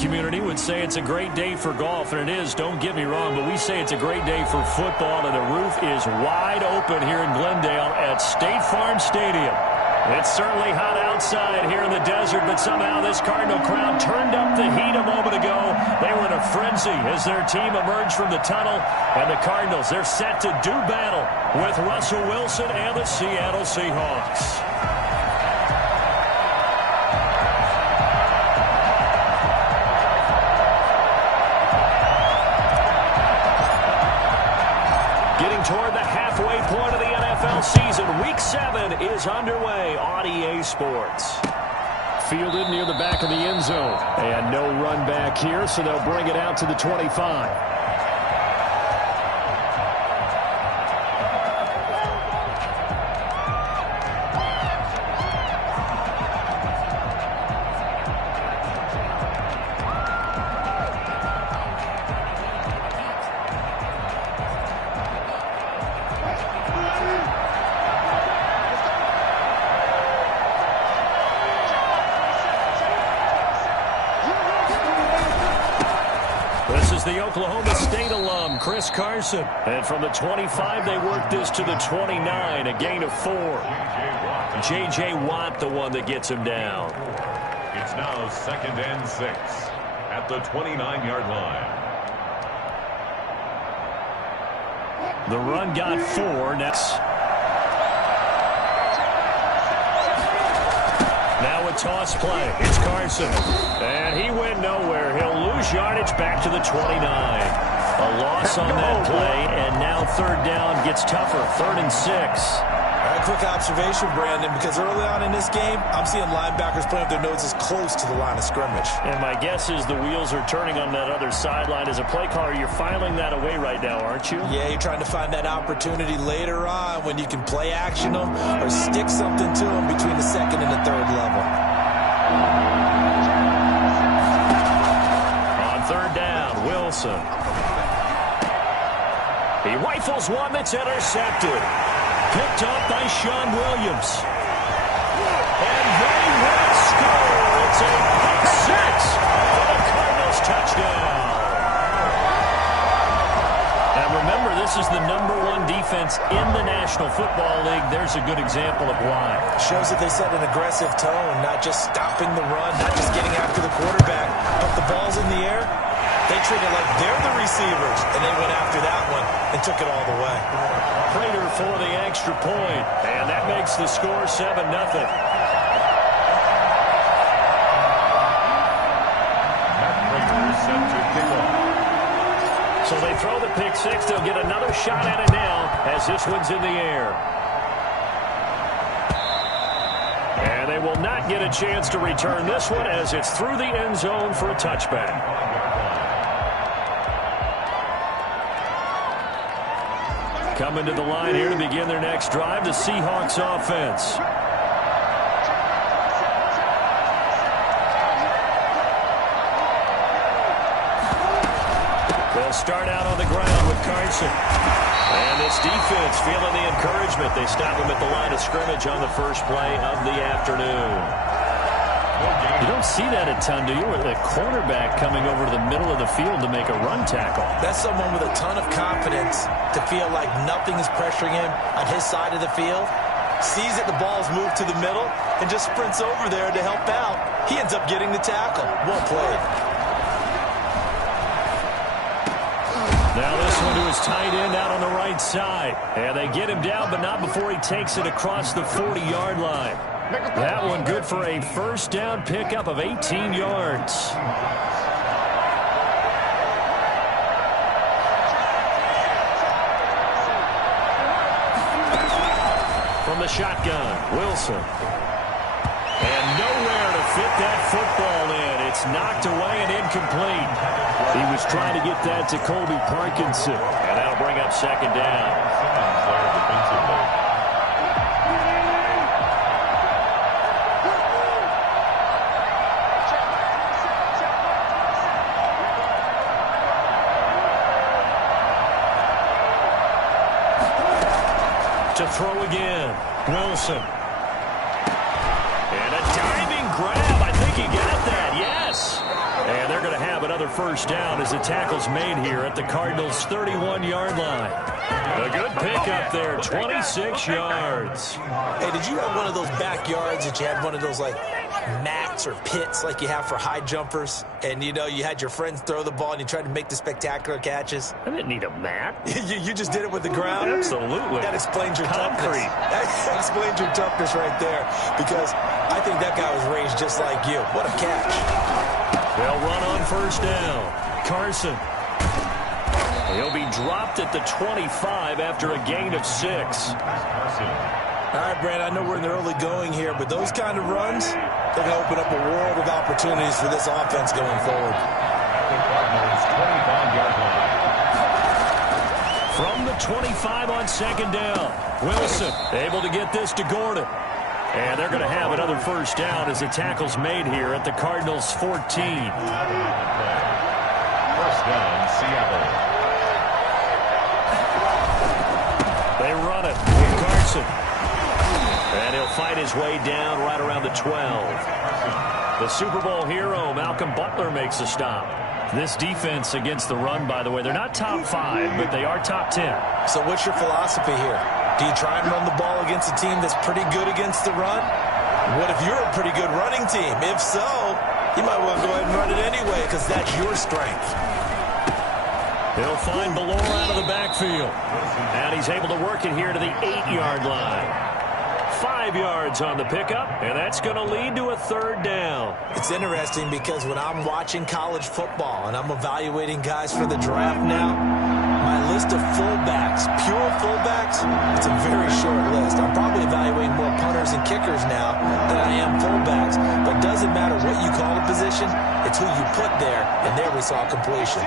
community would say it's a great day for golf, and it is, don't get me wrong, but we say it's a great day for football, and the roof is wide open here in Glendale at State Farm Stadium. It's certainly hot outside here in the desert, but somehow this Cardinal crowd turned up the heat a moment ago. They were in a frenzy as their team emerged from the tunnel, and the Cardinals, they're set to do battle with Russell Wilson and the Seattle Seahawks. Toward the halfway point of the NFL season. Week 7 is underway on EA Sports. Fielded near the back of the end zone. And no run back here, so they'll bring it out to the 25. This is the Oklahoma State alum, Chris Carson. And from the 25, they work this to the 29, a gain of 4. J.J. Watt, the one that gets him down. It's now 2nd and 6 at the 29-yard line. The run got 4. Next. Now a toss play. It's Carson. And he went nowhere. He'll lose yardage back to the 29. A loss on that play, and now 3rd down gets tougher. 3rd and 6. A quick observation, Brandon, because early on in this game, I'm seeing linebackers playing with their noses close to the line of scrimmage. And my guess is the wheels are turning on that other sideline. As a play caller, you're filing that away right now, aren't you? Yeah, you're trying to find that opportunity later on when you can play action them or stick something to them between the 2nd and the 3rd level. On 3rd down, Wilson. He rifles one that's intercepted. Picked up by Sean Williams. And they will score. It's a pick 6 for the Cardinals touchdown. And remember, this is the #1 defense in the National Football League. There's a good example of why. Shows that they set an aggressive tone, not just stopping the run, not just getting after the quarterback, but the ball's in the air. They treat it like they're the receivers, and they went after that one and took it all the way. Prater for the extra point, and that makes the score 7-0. So they throw the pick 6. They'll get another shot at it now as this one's in the air. And they will not get a chance to return this one as it's through the end zone for a touchback. Coming to the line here to begin their next drive, the Seahawks offense. They'll start out on the ground with Carson. And this defense feeling the encouragement. They stop him at the line of scrimmage on the first play of the afternoon. You don't see that a ton, do you? With a cornerback coming over to the middle of the field to make a run tackle. That's someone with a ton of confidence to feel like nothing is pressuring him on his side of the field. Sees that the ball's moved to the middle and just sprints over there to help out. He ends up getting the tackle. Well played. Now this one to his tight end out on the right side. And they get him down, but not before he takes it across the 40-yard line. That one good for a first down pickup of 18 yards. From the shotgun, Wilson. And nowhere to fit that football in. It's knocked away and incomplete. He was trying to get that to Colby Parkinson. And that'll bring up 2nd down. To throw again, Wilson. And a diving grab. I think he got that, yes. And they're going to another first down as the tackle's made here at the Cardinals' 31-yard line. A good pickup there, 26 yards. Hey, did you have one of those backyards that you had one of those, like, mats or pits like you have for high jumpers? And, you know, you had your friends throw the ball and you tried to make the spectacular catches? I didn't need a mat. you just did it with the ground? Absolutely. That explains your toughness. Concrete. That explains your toughness right there, because I think that guy was raised just like you. What a catch. They'll run on first down. Carson. He'll be dropped at the 25 after a gain of 6. All right, Brand, I know we're in the early going here, but those kind of runs, they're going to open up a world of opportunities for this offense going forward. From the 25 on second down, Wilson able to get this to Gordon. And they're going to have another first down as the tackle's made here at the Cardinals' 14. First down, Seattle. They run it with Carson. And he'll fight his way down right around the 12. The Super Bowl hero, Malcolm Butler, makes a stop. This defense against the run, by the way, they're not top 5, but they are top 10. So what's your philosophy here? Do you try and run the ball against a team that's pretty good against the run? What if you're a pretty good running team? If so, you might want to go ahead and run it anyway, because that's your strength. He'll find Ballore out of the backfield. And he's able to work it here to the 8-yard line. 5 yards on the pickup, and that's going to lead to a third down. It's interesting because when I'm watching college football and I'm evaluating guys for the draft now, my list of fullbacks, pure fullbacks, it's a very short list. I'm probably evaluating more punters and kickers now than I am fullbacks. But it doesn't matter what you call a position, it's who you put there, and there we saw completion.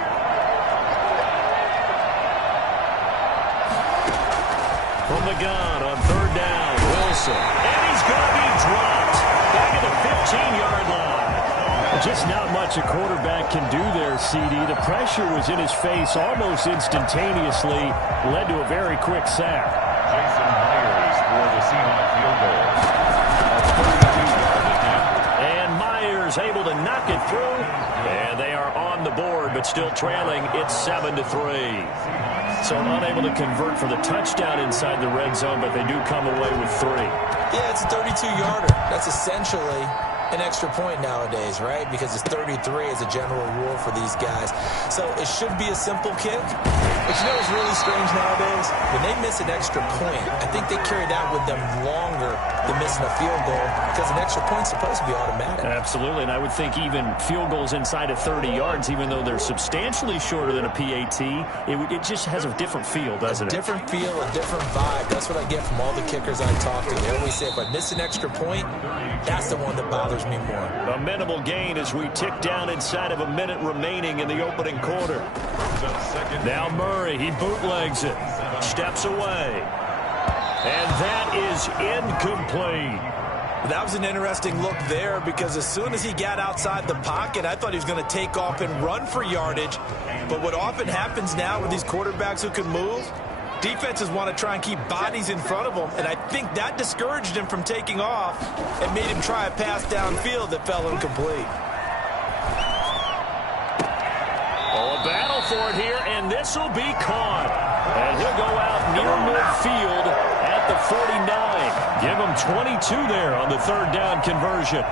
From the gun on third down, Wilson. And he's going to be dropped back at the 15-yard line. Just not much a quarterback can do there, CD. The pressure was in his face almost instantaneously, led to a very quick sack. Jason Myers for the Seahawks field goal. A 32-yard attempt. And Myers able to knock it through. And they are on the board, but still trailing. It's 7-3. So unable to convert for the touchdown inside the red zone, but they do come away with 3. Yeah, it's a 32-yarder. That's essentially an extra point nowadays, right? Because it's 33 as a general rule for these guys. So it should be a simple kick. But you know what's really strange nowadays? When they miss an extra point, I think they carry that with them longer than missing a field goal, because an extra point's supposed to be automatic. Absolutely, and I would think even field goals inside of 30 yards, even though they're substantially shorter than a PAT, it just has a different feel, doesn't it? A different feel, a different vibe. That's what I get from all the kickers I talk to. They always say, if I miss an extra point, that's the one that bothers me more. A minimal gain as we tick down inside of a minute remaining in the opening quarter. Now Murray, he bootlegs it, steps away, and that is incomplete. That was an interesting look there, because as soon as he got outside the pocket, I thought he was going to take off and run for yardage. But what often happens now with these quarterbacks who can move, defenses want to try and keep bodies in front of them, and I think that discouraged him from taking off and made him try a pass downfield that fell incomplete. Oh, a battle for it here, and this will be caught. And he'll go out near midfield at the 49. Give him 22 there on the third down conversion.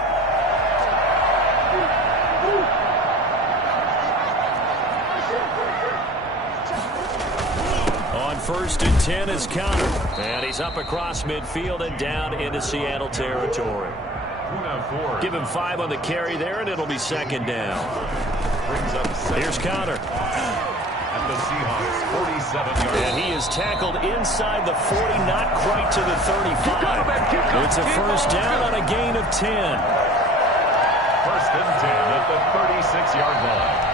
On first and 10 is Connor. And he's up across midfield and down into Seattle territory. Give him 5 on the carry there, and it'll be second down. Here's Connor. And the Seahawks, 47-yard. And he is tackled inside the 40, not quite to the 35. It's a first down on a gain of 10. First and 10 at the 36-yard line.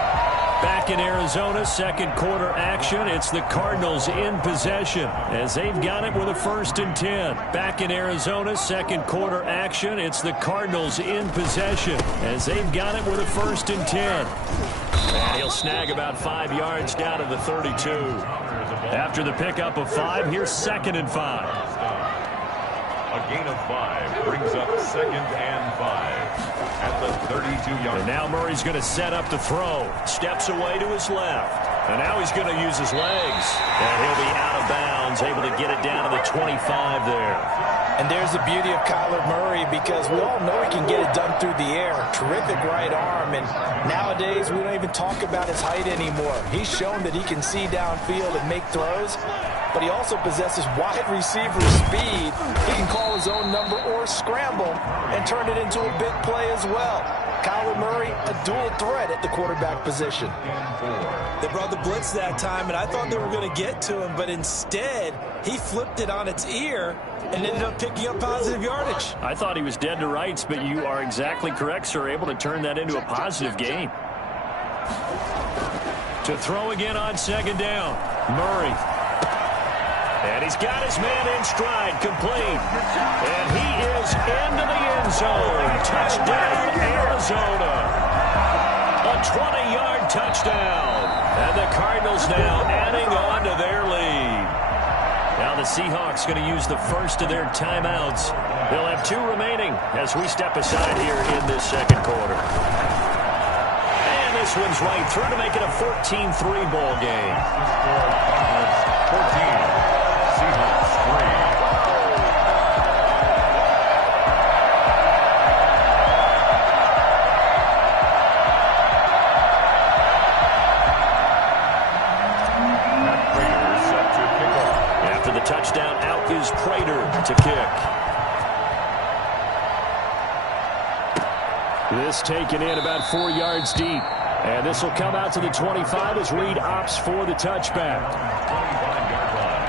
Back in Arizona, second quarter action. It's the Cardinals in possession as they've got it with a first and 10. Back in Arizona, second quarter action. It's the Cardinals in possession as they've got it with a first and 10. And he'll snag about 5 yards down to the 32. After the pickup of 5, here's second and 5. A gain of 5 brings up 2nd and 5 at the 32-yard. And now Murray's going to set up to throw. Steps away to his left. And now he's going to use his legs. And he'll be out of bounds, able to get it down to the 25 there. And there's the beauty of Kyler Murray, because we all know he can get it done through the air. Terrific right arm, and nowadays we don't even talk about his height anymore. He's shown that he can see downfield and make throws, but he also possesses wide receiver speed. He can call his own number or scramble and turn it into a big play as well. Kyler Murray, a dual threat at the quarterback position. They brought the blitz that time, and I thought they were going to get to him, but instead he flipped it on its ear and ended up picking up positive yardage. I thought he was dead to rights, but you are exactly correct, sir. Able to turn that into a positive gain. To throw again on 2nd down. Murray. And he's got his man in stride, complete. And he is into the end zone. Touchdown, Arizona. A 20-yard touchdown. And the Cardinals now adding on to their lead. Now the Seahawks going to use the first of their timeouts. They'll have 2 remaining as we step aside here in this 2nd quarter. And this one's right through to make it a 14-3 ball game. 14. Seahawks 3. Touchdown, out is Prater to kick. This taken in about 4 yards deep. And this will come out to the 25 as Reed opts for the touchback. 25-yard line.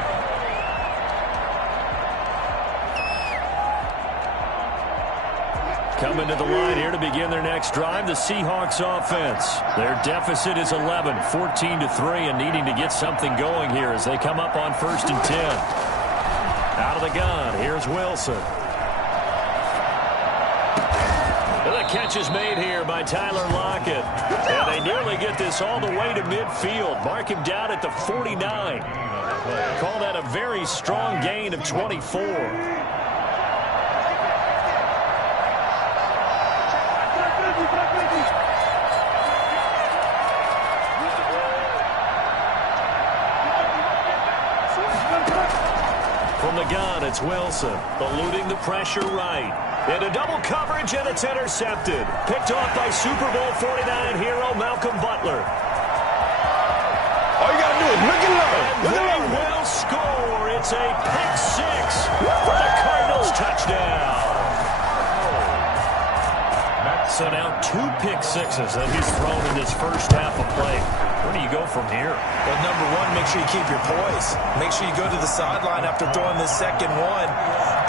Coming to the line here to begin their next drive, the Seahawks offense. Their deficit is 11, 14-3, and needing to get something going here as they come up on 1st and 10. Out of the gun, here's Wilson. And the catch is made here by Tyler Lockett. And they nearly get this all the way to midfield. Mark him down at the 49. Call that a very strong gain of 24. From the gun, it's Wilson, eluding the pressure right. Into double coverage, and it's intercepted. Picked off by Super Bowl 49 hero Malcolm Butler. All you got to do is look it up. And they will score. It's a pick 6 for the Cardinals touchdown. So now 2 pick 6s that he's thrown in this first half of play. Where do you go from here? Well, number one, make sure you keep your poise. Make sure you go to the sideline after throwing this second one,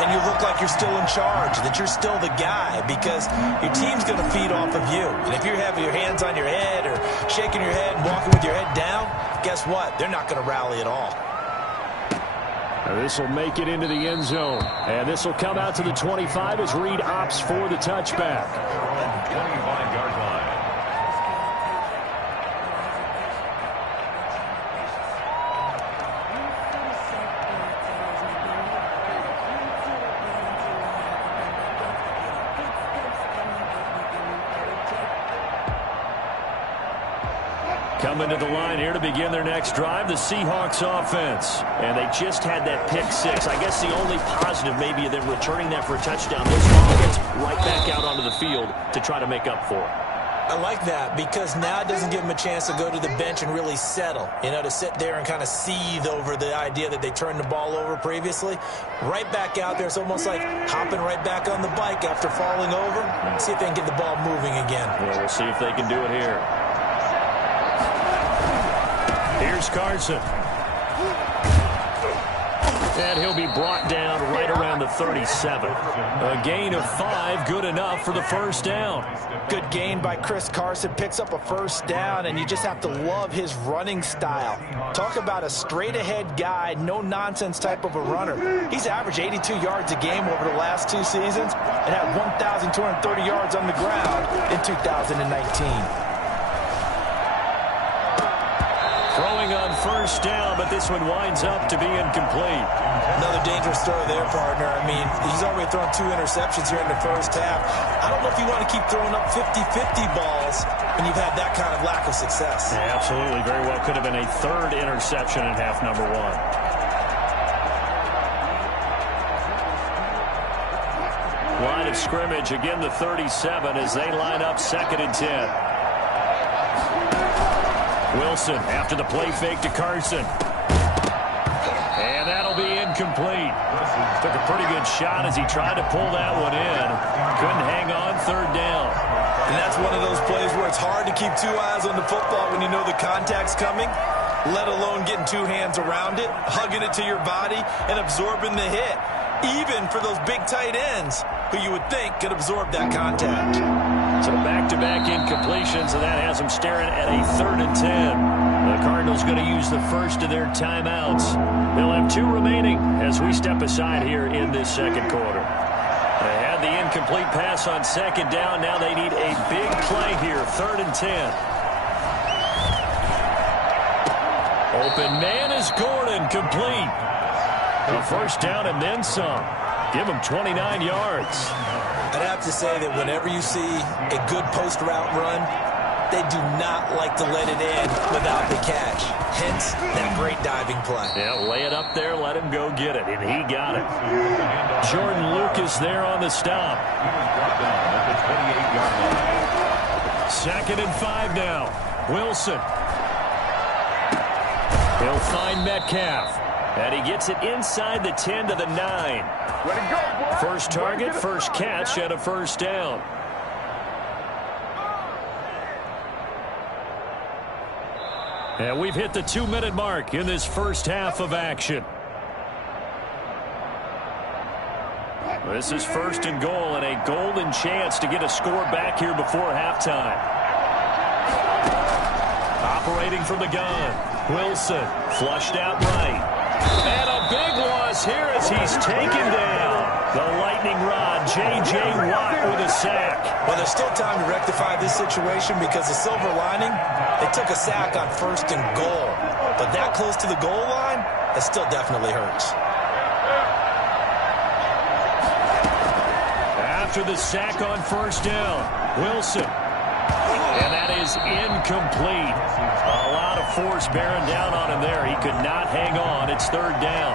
and you look like you're still in charge, that you're still the guy, because your team's going to feed off of you. And if you're having your hands on your head or shaking your head and walking with your head down, guess what? They're not going to rally at all. This will make it into the end zone. And this will come out to the 25 as Reed opts for the touchback. 25-yard line. Coming to the line here to begin their next drive, the Seahawks offense. And they just had that pick 6. I guess the only positive maybe of them returning that for a touchdown. This ball gets right back out onto the field to try to make up for it. I like that, because now it doesn't give them a chance to go to the bench and really settle, to sit there and kind of seethe over the idea that they turned the ball over previously. Right back out there, it's almost like hopping right back on the bike after falling over. See if they can get the ball moving again. Well, we'll see if they can do it here. Here's Carson. And he'll be brought down right around the 37. A gain of 5, good enough for the first down. Good gain by Chris Carson, picks up a first down, and you just have to love his running style. Talk about a straight-ahead guy, no-nonsense type of a runner. He's averaged 82 yards a game over the last 2 seasons and had 1,230 yards on the ground in 2019. Throwing on first down, but this one winds up to be incomplete. Another dangerous throw there, partner. I mean, he's already thrown 2 interceptions here in the first half. I don't know if you want to keep throwing up 50-50 balls when you've had that kind of lack of success. Yeah, absolutely. Very well could have been a 3rd interception in half number 1. Line of scrimmage, again the 37 as they line up 2nd and 10. Wilson after the play fake to Carson. And that'll be incomplete. Took a pretty good shot as he tried to pull that one in. Couldn't hang on 3rd down. And that's one of those plays where it's hard to keep 2 eyes on the football when you know the contact's coming, let alone getting 2 hands around it, hugging it to your body, and absorbing the hit. Even for those big tight ends who you would think could absorb that contact. So back-to-back incompletions, and that has them staring at a 3rd and 10. The Cardinals going to use the first of their timeouts. They'll have 2 remaining as we step aside here in this 2nd quarter. They had the incomplete pass on 2nd down. Now they need a big play here, 3rd and 10. Open man is Gordon, complete. A first down and then some. Give him 29 yards. I'd have to say that whenever you see a good post route run, they do not like to let it in without the catch. Hence, that great diving play. Yeah, lay it up there, let him go get it, and he got it. Jordan Lucas there on the stop. 2nd and 5 now. Wilson. He'll find Metcalf. And he gets it inside the 10 to the 9. First target, first catch, and a first down. And we've hit the 2-minute mark in this first half of action. This is 1st and goal and a golden chance to get a score back here before halftime. Operating from the gun. Wilson flushed out right. And a big loss here as he's taken down. The lightning rod, J.J. Watt with a sack. Well, there's still time to rectify this situation because the silver lining, they took a sack on 1st and goal. But that close to the goal line, it still definitely hurts. After the sack on 1st down, Wilson. And that is incomplete. A lot of force bearing down on him there. He could not hang on. It's 3rd down.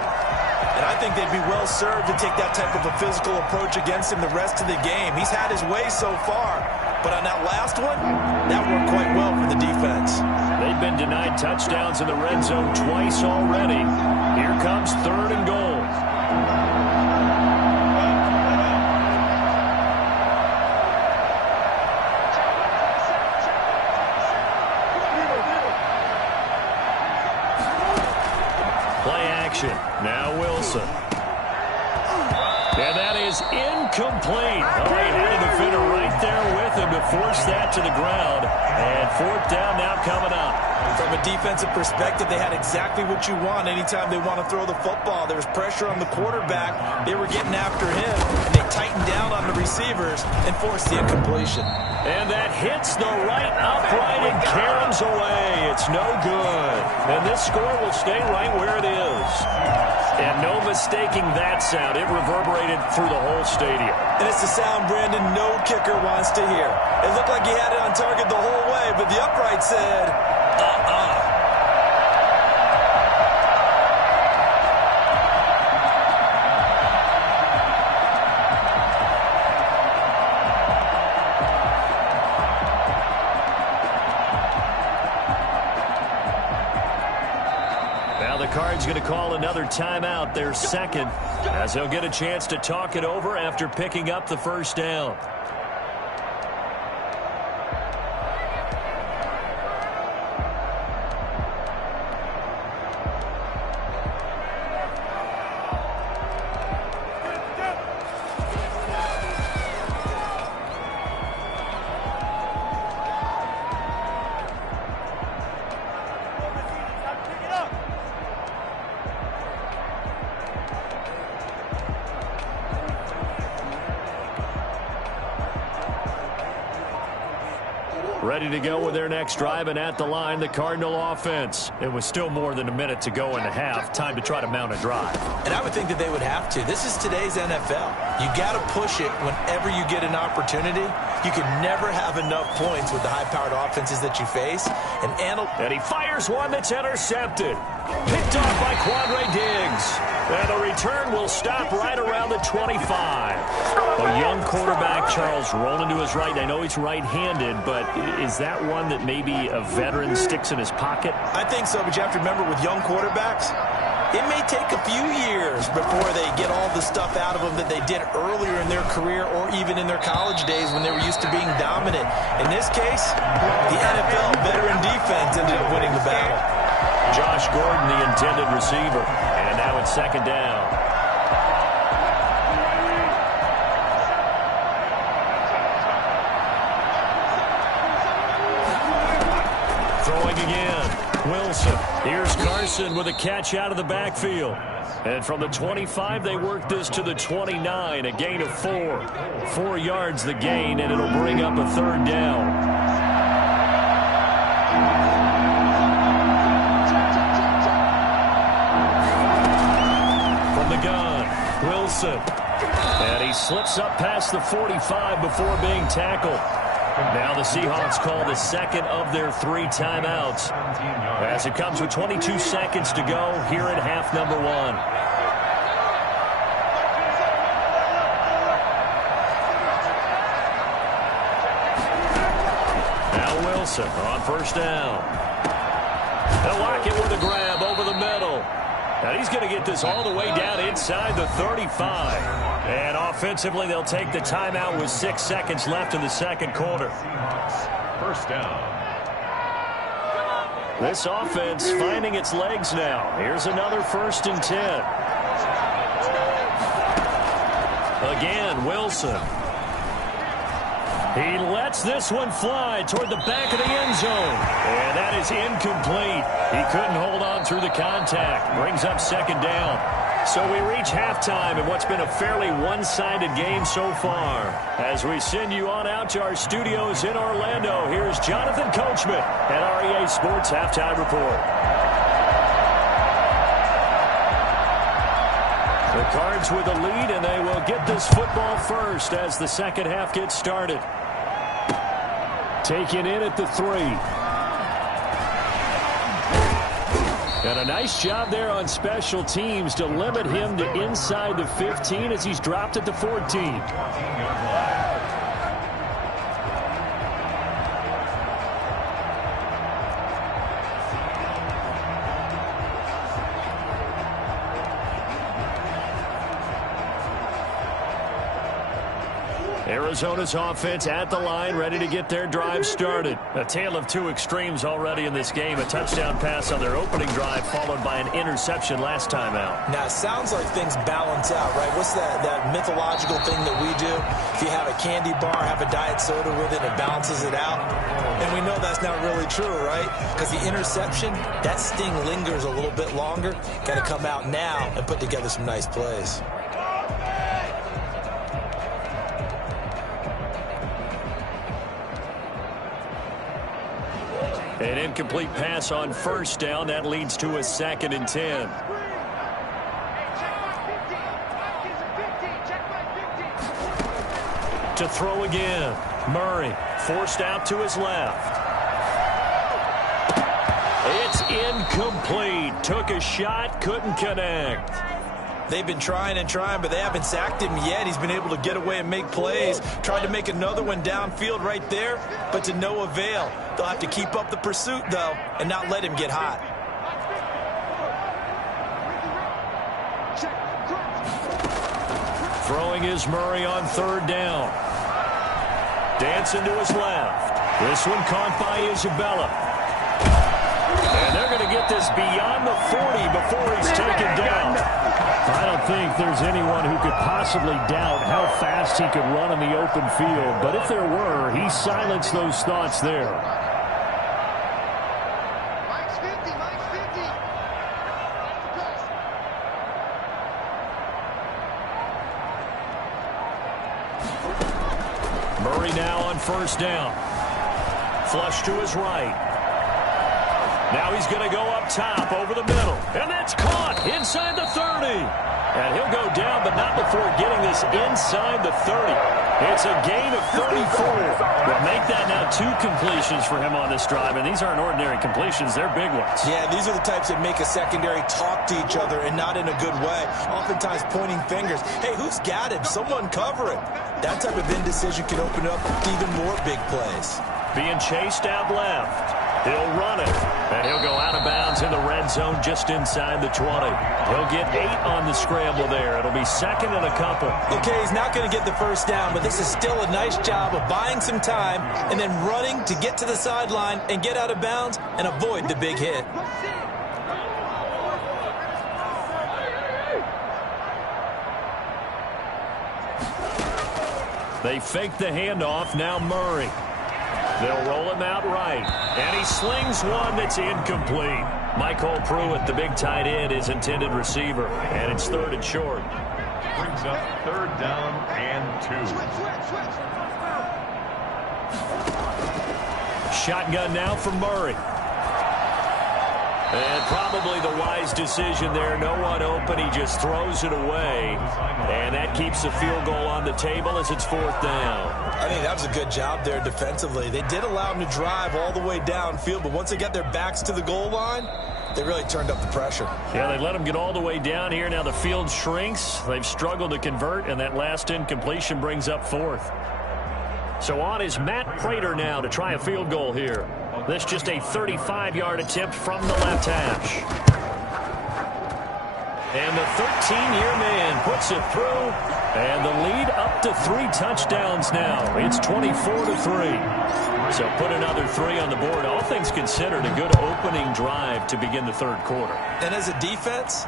And I think they'd be well served to take that type of a physical approach against him the rest of the game. He's had his way so far. But on that last one, that worked quite well for the defense. They've been denied touchdowns in the red zone twice already. Here comes 3rd and goal. Now Wilson. And that is incomplete. Oh, he had a defender right there with him to force that to the ground. And 4th down now coming up. From a defensive perspective, they had exactly what you want anytime they want to throw the football. There was pressure on the quarterback. They were getting after him. And they tightened down on the receivers and forced the incompletion. And that hits the right upright and caroms away. It's no good. And this score will stay right where it is. And no mistaking that sound. It reverberated through the whole stadium. And it's the sound, Brandon, no kicker wants to hear. It looked like he had it on target the whole way, but the upright said, Card's going to call another timeout, their 2nd, as he'll get a chance to talk it over after picking up the first down. ready to go with their next drive, and at the line, the Cardinal offense. It was still more than a minute to go in the half. Time to try to mount a drive. And I would think that they would have to. This is today's NFL. You got to push it whenever you get an opportunity. You can never have enough points with the high-powered offenses that you face. And he fires one that's intercepted. Picked off by Quandre Diggs. And the return will stop right around the 25. A young quarterback, Charles, rolling to his right. I know he's right-handed, but is that one that maybe a veteran sticks in his pocket? I think so, but you have to remember with young quarterbacks, it may take a few years before they get all the stuff out of them that they did earlier in their career or even in their college days when they were used to being dominant. In this case, the NFL veteran defense ended up winning the battle. Josh Gordon, the intended receiver. And now it's second down. Throwing again. Wilson. Here's Carson with a catch out of the backfield. And from the 25, they work this to the 29, a gain of 4. 4 yards the gain, and it'll bring up a third down. From the gun, Wilson. And he slips up past the 45 before being tackled. Now the Seahawks call the second of their 3 timeouts, as it comes with 22 seconds to go here at half number 1. Now Wilson on first down. They'll lock it with a grab over the middle. And he's going to get this all the way down inside the 35. And offensively, they'll take the timeout with 6 seconds left in the second quarter. First down. This offense finding its legs now. Here's another 1st and 10. Again, Wilson. He lets this one fly toward the back of the end zone. And that is incomplete. He couldn't hold on through the contact. Brings up second down. So we reach halftime in what's been a fairly one-sided game so far. As we send you on out to our studios in Orlando, here's Jonathan Coachman at REA Sports Halftime Report. The Cards with the lead, and they will get this football first as the second half gets started. Taken in at the 3. And a nice job there on special teams to limit him to inside the 15 as he's dropped at the 14. Arizona's offense at the line, ready to get their drive started. A tale of 2 extremes already in this game. A touchdown pass on their opening drive, followed by an interception last time out. Now, it sounds like things balance out, right? What's that mythological thing that we do? If you have a candy bar, have a diet soda with it, it balances it out. And we know that's not really true, right? Because the interception, that sting lingers a little bit longer. Got to come out now and put together some nice plays. An incomplete pass on first down. That leads to a 2nd and 10. To throw again. Murray forced out to his left. It's incomplete. Took a shot, couldn't connect. They've been trying and trying, but they haven't sacked him yet. He's been able to get away and make plays. Tried to make another one downfield right there, but to no avail. They'll have to keep up the pursuit, though, and not let him get hot. Throwing is Murray on 3rd down. Dancing to his left. This one caught by Isabella. And they're going to get this beyond the 40 before he's taken down. I don't think there's anyone who could possibly doubt how fast he could run in the open field. But if there were, he silenced those thoughts there. Murray now on first down. flush to his right. Now he's going to go up top over the middle. And that's caught inside the 30. And he'll go down, but not before getting this inside the 30. It's a gain of 34. Well, make that now 2 completions for him on this drive, and these aren't ordinary completions. They're big ones. Yeah, these are the types that make a secondary talk to each other and not in a good way. Oftentimes pointing fingers. Hey, who's got him? Someone cover it. That type of indecision can open up even more big plays. Being chased out left. He'll run it, and he'll go out of bounds in the red zone just inside the 20. He'll get 8 on the scramble there. It'll be second and a couple. Okay, he's not going to get the first down, but this is still a nice job of buying some time and then running to get to the sideline and get out of bounds and avoid the big hit. They fake the handoff. Now Murray. They'll roll him out right. And he slings one that's incomplete. Michael Pruitt, the big tight end, is intended receiver. And it's 3rd and short. Brings up 3rd down and 2. Shotgun now for Murray. And probably the wise decision there. No one open. He just throws it away. And that keeps the field goal on the table as it's 4th down. I think that was a good job there defensively. They did allow him to drive all the way downfield, but once they got their backs to the goal line, they really turned up the pressure. Yeah, they let him get all the way down here. Now the field shrinks. They've struggled to convert, and that last incompletion brings up 4th. So on is Matt Prater now to try a field goal here. This just a 35-yard attempt from the left hash. And the 13-year man puts it through. And the lead up to 3 touchdowns now. It's 24-3. So put another 3 on the board. All things considered, a good opening drive to begin the 3rd quarter. And as a defense,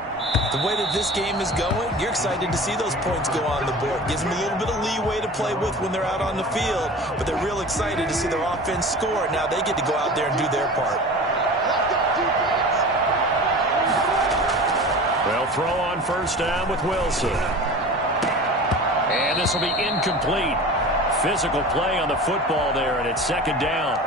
the way that this game is going, you're excited to see those points go on the board. Gives them a little bit of leeway to play with when they're out on the field. But they're real excited to see their offense score. Now they get to go out there and do their part. They'll throw on 1st down with Wilson. And this will be incomplete. Physical play on the football there, and it's 2nd down.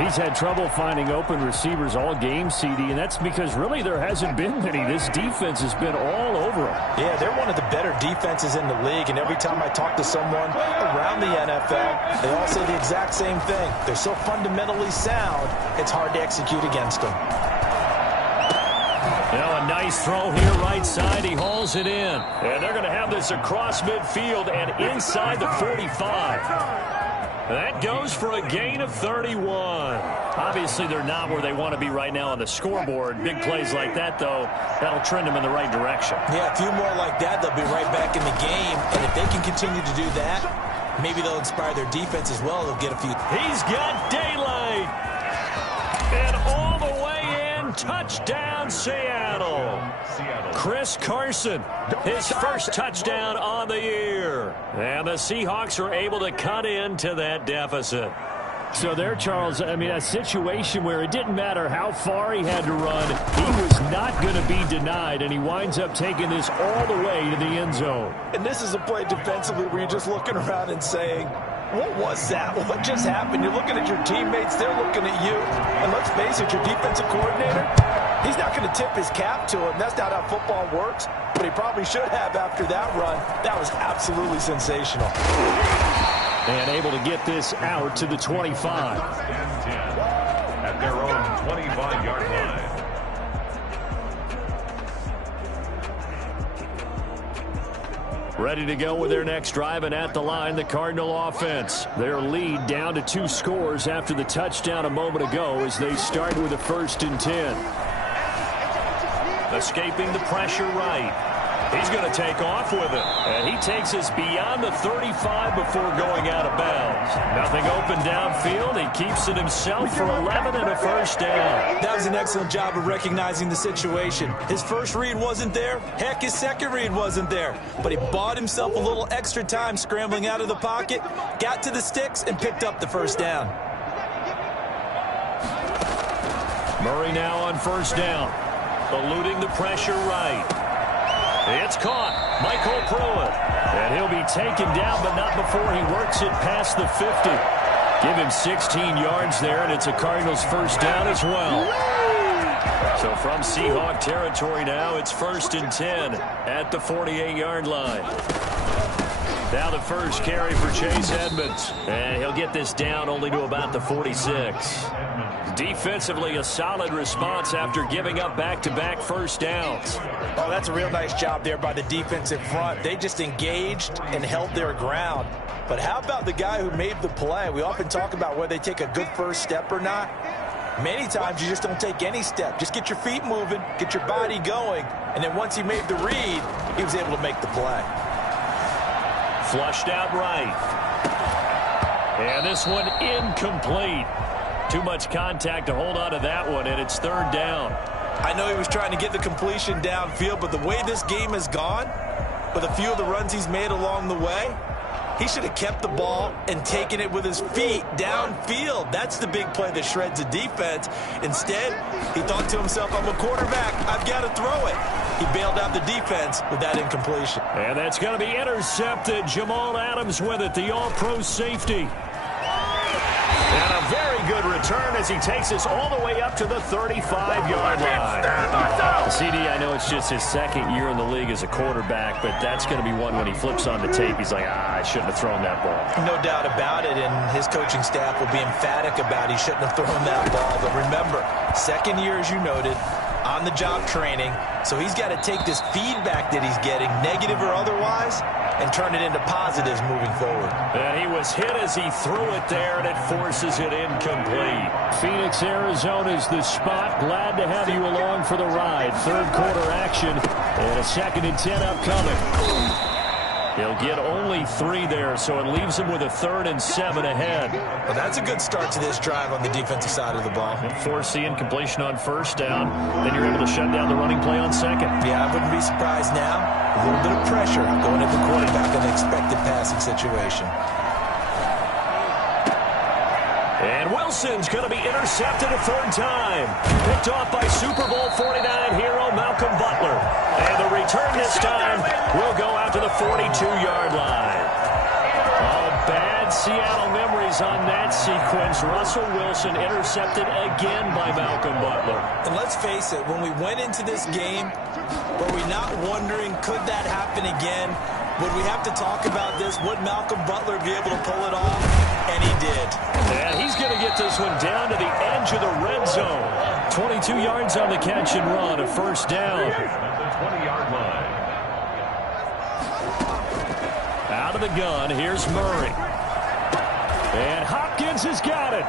He's had trouble finding open receivers all game, CD, and that's because really there hasn't been many. This defense has been all over him. Yeah, they're one of the better defenses in the league, and every time I talk to someone around the NFL, they all say the exact same thing. They're so fundamentally sound, it's hard to execute against them. Now a nice throw here right side. He hauls it in. And they're going to have this across midfield and inside the 45. That goes for a gain of 31. Obviously, they're not where they want to be right now on the scoreboard. Big plays like that, though, that'll trend them in the right direction. Yeah, a few more like that, they'll be right back in the game. And if they can continue to do that, maybe they'll inspire their defense as well. They'll get a few. He's got daylight. And all the way in, touchdown, Seattle. Chris Carson, his first touchdown on the year. And the Seahawks are able to cut into that deficit. So there, Charles, I mean, a situation where it didn't matter how far he had to run, he was not going to be denied, and he winds up taking this all the way to the end zone. And this is a play defensively where you're just looking around and saying, what was that? What just happened? You're looking at your teammates. They're looking at you. And let's face it, your defensive coordinator, he's not going to tip his cap to him. That's not how football works. But he probably should have after that run. That was absolutely sensational. And able to get this out to the 25. At their own 25-yard line. Ready to go with their next drive, and at the line, the Cardinal offense. Their lead down to 2 scores after the touchdown a moment ago as they start with a 1st and 10. Escaping the pressure right. He's going to take off with it. And he takes us beyond the 35 before going out of bounds. Nothing open downfield. He keeps it himself for 11 and a 1st down. That was an excellent job of recognizing the situation. His first read wasn't there. Heck, his second read wasn't there. But he bought himself a little extra time scrambling out of the pocket, got to the sticks, and picked up the 1st down. Murray now on 1st down. Eluding the pressure right. It's caught. Michael Pruitt. And he'll be taken down, but not before he works it past the 50. Give him 16 yards there, and it's a Cardinals first down as well. So from Seahawk territory now, it's 1st and 10 at the 48-yard line. Now the first carry for Chase Edmonds. And he'll get this down only to about the 46. Defensively, a solid response after giving up back-to-back first downs. Oh, that's a real nice job there by the defensive front. They just engaged and held their ground. But how about the guy who made the play? We often talk about whether they take a good first step or not. Many times you just don't take any step. Just get your feet moving, get your body going, and then once he made the read, he was able to make the play. Flushed out right. And this one incomplete. Too much contact to hold on to that one, and it's 3rd down. I know he was trying to get the completion downfield, but the way this game has gone, with a few of the runs he's made along the way, he should have kept the ball and taken it with his feet downfield. That's the big play that shreds a defense. Instead, he thought to himself, I'm a quarterback. I've got to throw it. He bailed out the defense with that incompletion. And that's going to be intercepted. Jamal Adams with it, the all-pro safety. And a very good return as he takes us all the way up to the 35-yard line. CD, I know it's just his 2nd year in the league as a quarterback, but that's going to be one when he flips on the tape. He's like, I shouldn't have thrown that ball. No doubt about it, and his coaching staff will be emphatic about he shouldn't have thrown that ball. But remember, 2nd year, as you noted, on-the-job training, so he's got to take this feedback that he's getting, negative or otherwise, and turn it into positives moving forward. And he was hit as he threw it there, and it forces it incomplete. Phoenix, Arizona is the spot. Glad to have you along for the ride. 3rd quarter action, and a 2nd and 10 upcoming. He'll get only 3 there, so it leaves him with a 3rd and 7 ahead. Well, that's a good start to this drive on the defensive side of the ball. Force the incompletion on 1st down. Then you're able to shut down the running play on 2nd. Yeah, I wouldn't be surprised now. A little bit of pressure going at the quarterback in an expected passing situation. And Wilson's going to be intercepted a 3rd time. Picked off by Super Bowl 49 hero Malcolm Butler. And the return this time will go out to the 42-yard line. Oh, bad Seattle memories on that sequence. Russell Wilson intercepted again by Malcolm Butler. And let's face it, when we went into this game, were we not wondering, could that happen again? Would we have to talk about this? Would Malcolm Butler be able to pull it off? And he did. And he's going to get this one down to the edge of the red zone. 22 yards on the catch and run, a 1st down. At the 20-yard line. Out of the gun, here's Murray. And Hopkins has got it.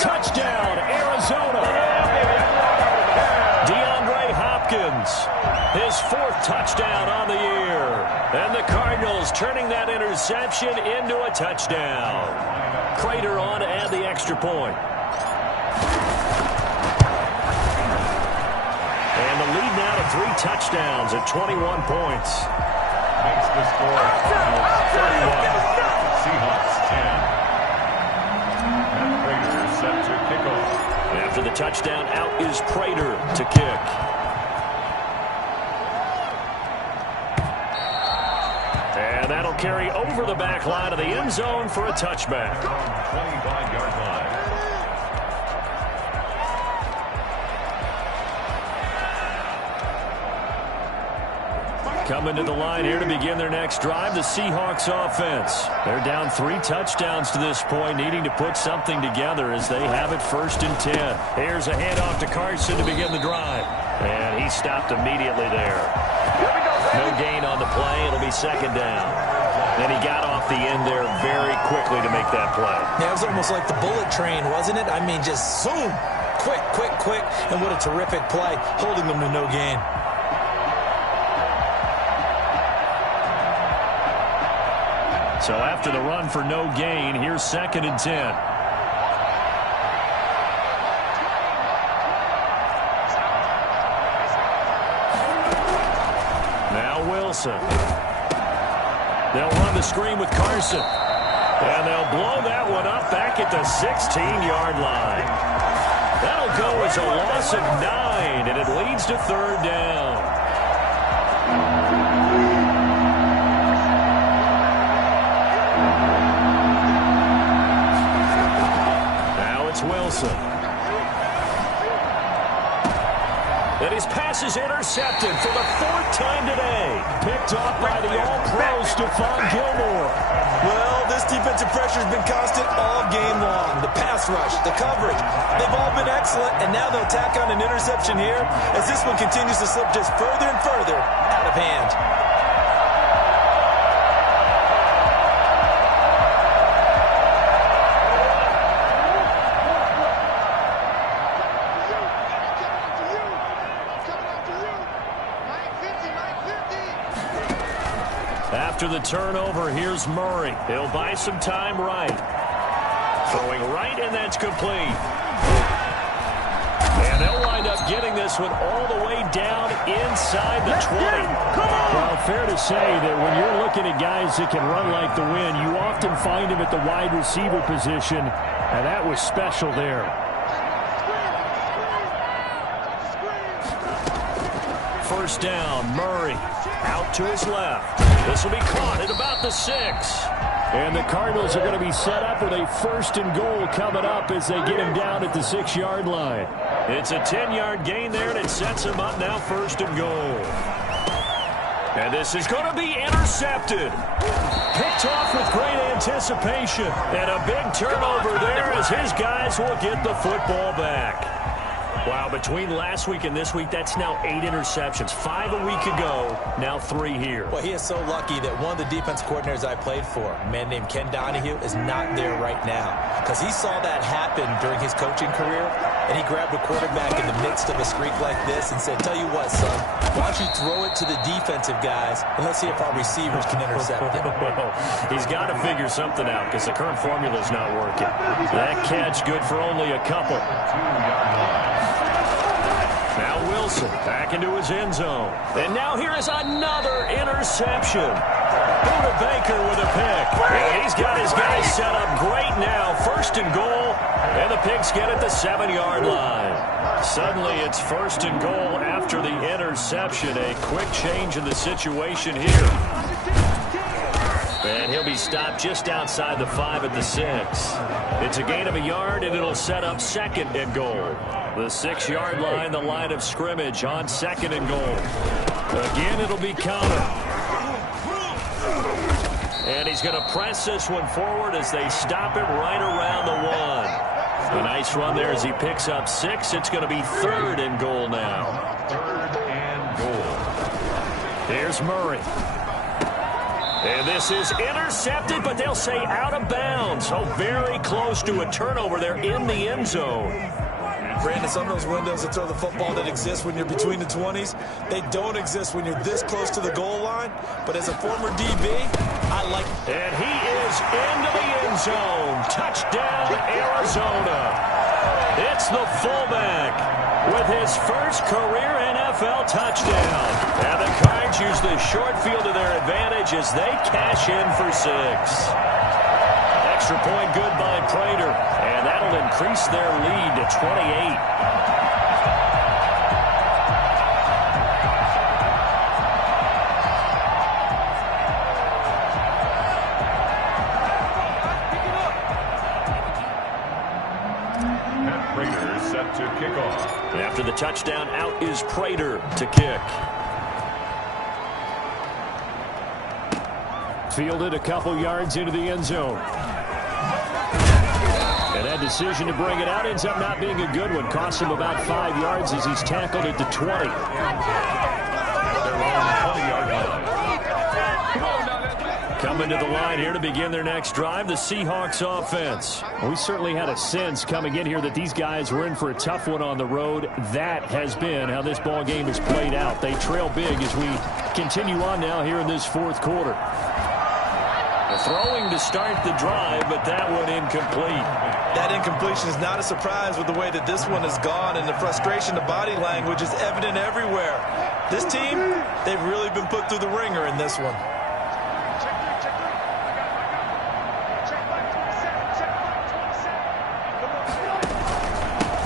Touchdown, Arizona. DeAndre Hopkins, his 4th touchdown on the year. And the Cardinals turning that interception into a touchdown. Crater on to add the extra point. And the lead now to 3 touchdowns at 21 points. Makes the score Cardinals 31. Seahawks 10. And Prater set to kick off. After the touchdown, out is Prater to kick. And that'll carry over the back line of the end zone for a touchback. 25-yard line. Coming to the line here to begin their next drive, the Seahawks offense. They're down 3 touchdowns to this point, needing to put something together as they have it 1st and 10. Here's a handoff to Carson to begin the drive. And he stopped immediately there. No gain on the play. It'll be 2nd down. Then he got off the end there very quickly to make that play. Yeah, it was almost like the bullet train, wasn't it? I mean, just zoom. Quick, quick, quick. And what a terrific play, holding them to no gain. So after the run for no gain, here's 2nd and 10. Now Wilson. They'll run the screen with Carson. And they'll blow that one up back at the 16-yard line. That'll go as a loss of 9, and it leads to 3rd down. Wilson. And his pass is intercepted for the 4th time today. Picked off by the All-Pro Stephon Gilmore. Well, this defensive pressure has been constant all game long. The pass rush, the coverage, they've all been excellent, and now they'll tack on an interception here as this one continues to slip just further and further out of hand. After the turnover, here's Murray. He'll buy some time right. Throwing right, and that's complete. And they'll wind up getting this one all the way down inside the 20. Well, fair to say that when you're looking at guys that can run like the wind, you often find them at the wide receiver position, and that was special there. First down, Murray out to his left. This will be caught at about the 6. And the Cardinals are going to be set up with a 1st and goal coming up as they get him down at the 6-yard line. It's a 10-yard gain there, and it sets him up now 1st and goal. And this is going to be intercepted. Picked off with great anticipation. And a big turnover there as his guys will get the football back. Wow, between last week and this week, that's now 8 interceptions. 5 a week ago, now 3 here. Well, he is so lucky that one of the defense coordinators I played for, a man named Ken Donahue, is not there right now. Because he saw that happen during his coaching career, and he grabbed a quarterback in the midst of a streak like this and said, tell you what, son, why don't you throw it to the defensive guys, and let's see if our receivers can intercept it. Well, he's got to figure something out because the current formula is not working. That catch good for only a couple. Now Wilson back into his end zone. And now here is another interception. Buda Baker with a pick. And he's got his guys set up great now. 1st and goal. And the Pigs get at the 7-yard line. Suddenly it's 1st and goal after the interception. A quick change in the situation here. And he'll be stopped just outside the 5 at the 6. It's a gain of a yard, and it'll set up 2nd and goal. The 6-yard line, the line of scrimmage on 2nd and goal. Again, it'll be counter. And he's going to press this one forward as they stop it right around the 1. A nice run there as he picks up 6. It's going to be 3rd and goal now. 3rd and goal. Here's Murray. And this is intercepted, but they'll say out of bounds. So very close to a turnover there in the end zone. Brandon, some of those windows to throw the football that exist when you're between the 20s, they don't exist when you're this close to the goal line. But as a former DB, I like it. And he is into the end zone. Touchdown, Arizona. It's the fullback with his first career NFL touchdown. And the Cards use the short field to their advantage as they cash in for 6. Extra point good by Prater, and that'll increase their lead to 28. Matt Prater set to kick off. After the touchdown, out is Prater to kick. Fielded a couple yards into the end zone. And that decision to bring it out ends up not being a good one. Costs him about 5 yards as he's tackled at the 20. They're on the 20-yard line. Coming to the line here to begin their next drive, the Seahawks offense. We certainly had a sense coming in here that these guys were in for a tough one on the road. That has been how this ball game has played out. They trail big as we continue on now here in this 4th quarter. Throwing to start the drive, but that one incomplete. That incompletion is not a surprise with the way that this one has gone, and the frustration, the body language is evident everywhere. This team, they've really been put through the ringer in this one.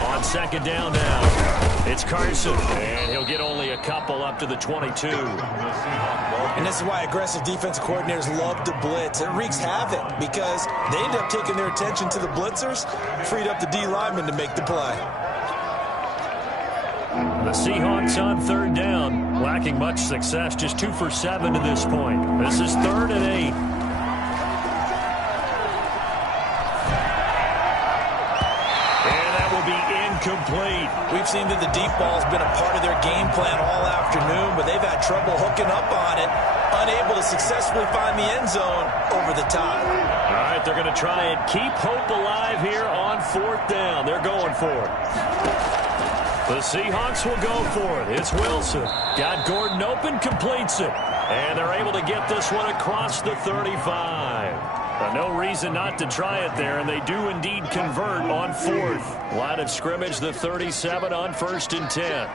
On 2nd down now. It's Carson, and he'll get only a couple up to the 22. And this is why aggressive defensive coordinators love to blitz. It wreaks havoc because they end up taking their attention to the blitzers, freed up the D lineman to make the play. The Seahawks on third down, lacking much success, just 2 for 7 to this point. This is 3rd and 8. And that will be incomplete. We've seen that the deep ball's been a part of their game plan all afternoon, but they've had trouble hooking up on it, unable to successfully find the end zone over the top. All right, they're going to try and keep hope alive here on 4th down. They're going for it. The Seahawks will go for it. It's Wilson. Got Gordon open, completes it. And they're able to get this one across the 35. But no reason not to try it there, and they do indeed convert on 4th. Line of scrimmage, the 37 on 1st and 10.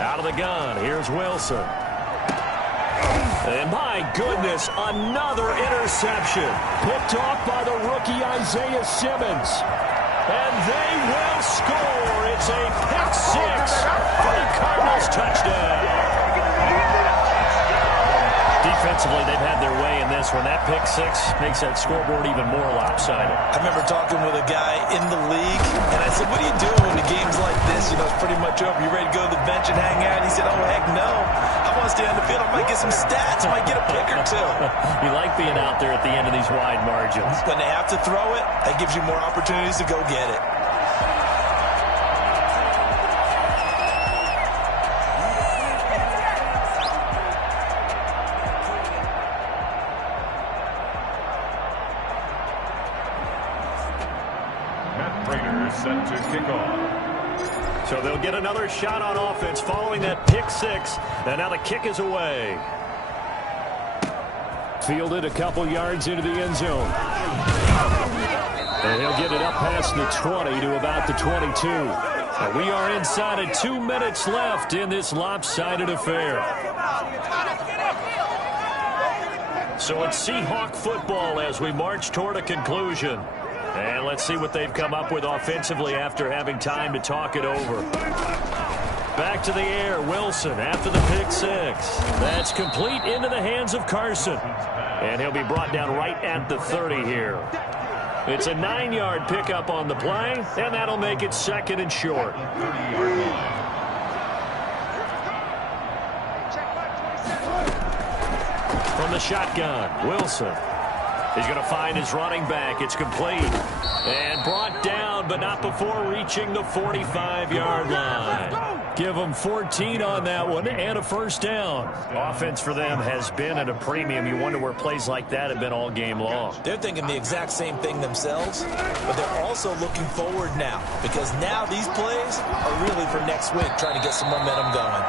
Out of the gun, here's Wilson. And my goodness, another interception. Picked off by the rookie Isaiah Simmons. And they will score. It's a pick 6 for the Cardinals touchdown. Defensively, they've had their way in this one. That pick 6 makes that scoreboard even more lopsided. I remember talking with a guy in the league, and I said, what do you do when the game's like this? You know, it's pretty much over. You ready to go to the bench and hang out? He said, oh, heck no. I want to stay on the field. I might get some stats. I might get a pick or two. You like being out there at the end of these wide margins. When they have to throw it, that gives you more opportunities to go get it. Set to kick off. So they'll get another shot on offense following that pick 6. And now the kick is away. Fielded a couple yards into the end zone. And he'll get it up past the 20 to about the 22. And we are inside of 2 minutes left in this lopsided affair. So it's Seahawk football as we march toward a conclusion. And let's see what they've come up with offensively after having time to talk it over. Back to the air, Wilson after the pick 6. That's complete into the hands of Carson. And he'll be brought down right at the 30 here. It's a 9-yard pickup on the play, and that'll make it 2nd and short. From the shotgun, Wilson. He's going to find his running back. It's complete. And brought down, but not before reaching the 45-yard line. Give them 14 on that one and a first down. Offense for them has been at a premium. You wonder where plays like that have been all game long. They're thinking the exact same thing themselves, but they're also looking forward now because now these plays are really for next week, trying to get some momentum going.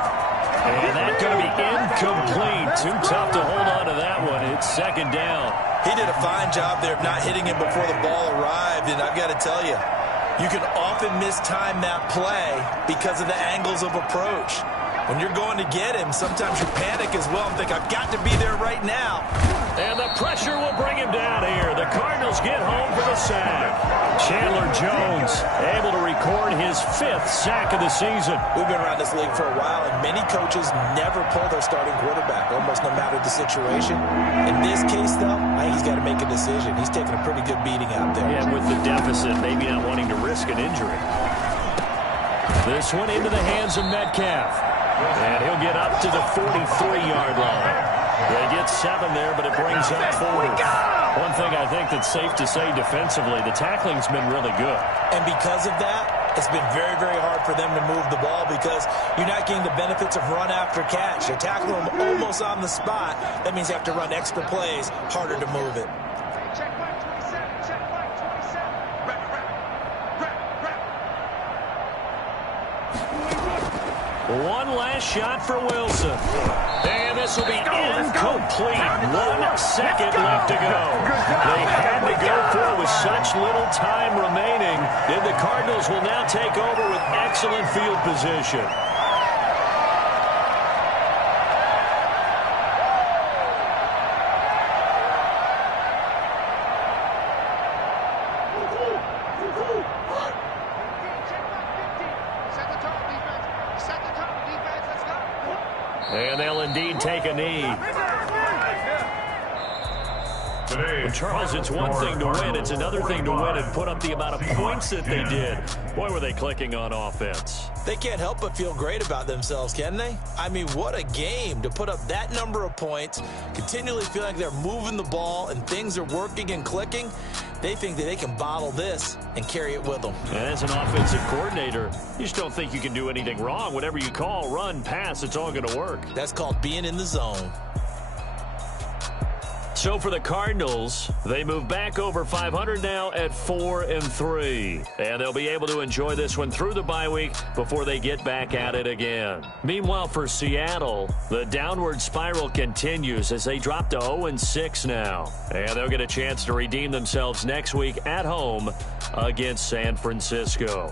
And that's going to be incomplete. Too tough to hold on to that one. It's 2nd down. He did a fine job there of not hitting him before the ball arrived, and I've got to tell you, you can often mistime that play because of the angles of approach. When you're going to get him, sometimes you panic as well and think, I've got to be there right now. And the pressure will bring him down here. The Cardinals get home for the sack. Chandler Jones able to record his 5th sack of the season. We've been around this league for a while, and many coaches never pull their starting quarterback, almost no matter the situation. In this case, though, I think he's got to make a decision. He's taking a pretty good beating out there. Yeah, with the deficit, maybe not wanting to risk an injury. This one into the hands of Metcalf. And he'll get up to the 43-yard line. They get 7 there, but it brings up 40. One thing I think that's safe to say defensively, the tackling's been really good. And because of that, it's been very, very hard for them to move the ball because you're not getting the benefits of run after catch. You're tackling them almost on the spot. That means you have to run extra plays, harder to move it. One last shot for Wilson. And this will be incomplete. 1 second left to go. They had to go for it with such little time remaining. And the Cardinals will now take over with excellent field position. take a knee. Well, Charles, it's one thing to win. It's another thing to win and put up the amount of points that they did. Boy, were they clicking on offense. They can't help but feel great about themselves, can they? I mean, what a game to put up that number of points, continually feel like they're moving the ball and things are working and clicking. They think that they can bottle this and carry it with them. And as an offensive coordinator, you just don't think you can do anything wrong. Whatever you call, run, pass, it's all going to work. That's called being in the zone. So for the Cardinals, they move back over 500 now at 4-3. And they'll be able to enjoy this one through the bye week before they get back at it again. Meanwhile, for Seattle, the downward spiral continues as they drop to 0-6 now. And they'll get a chance to redeem themselves next week at home against San Francisco.